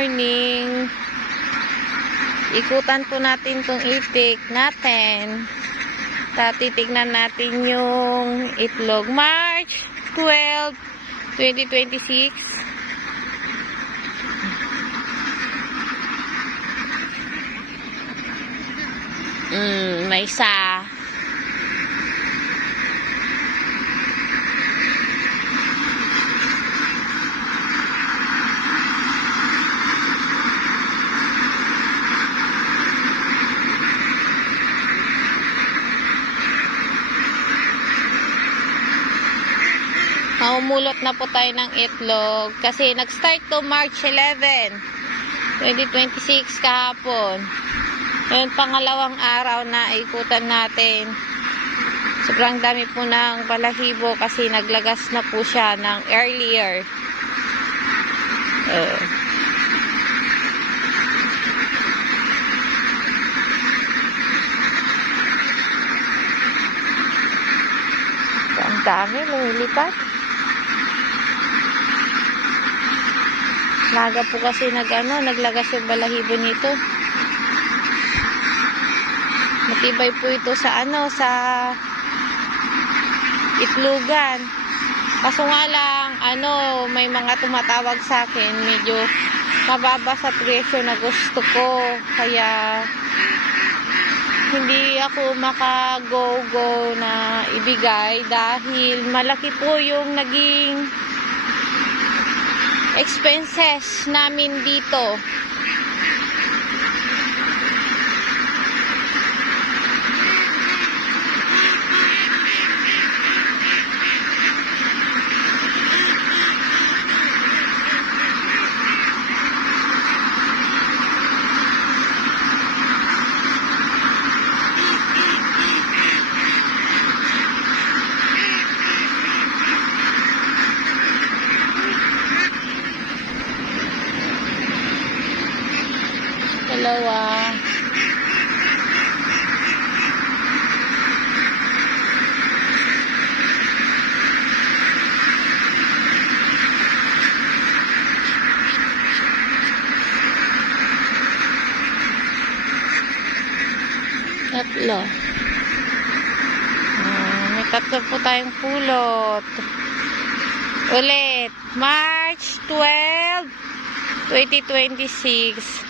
morning. Ikutan po natin tong itik natin. Titignan natin yung itlog. March 12, 2026. May isa. Mamumulot na po tayo ng itlog kasi nag-start to March 11, 2026 kahapon. Ngayon, pangalawang araw na ikutan natin. Sobrang dami po ng balahibo kasi naglagas na po siya ng earlier. Ang dami, lumilipat. Naga po kasi naglagas yung balahibo nito. Matibay po ito sa sa itlogan. Kaso nga lang, may mga tumatawag sa akin, medyo mababa sa presyo na gusto ko. Kaya hindi ako maka-go na ibigay dahil malaki po yung naging expenses namin dito. Dalawa. Tatlo. May tatlo po tayong pulot. Ulit. March 12, 2026.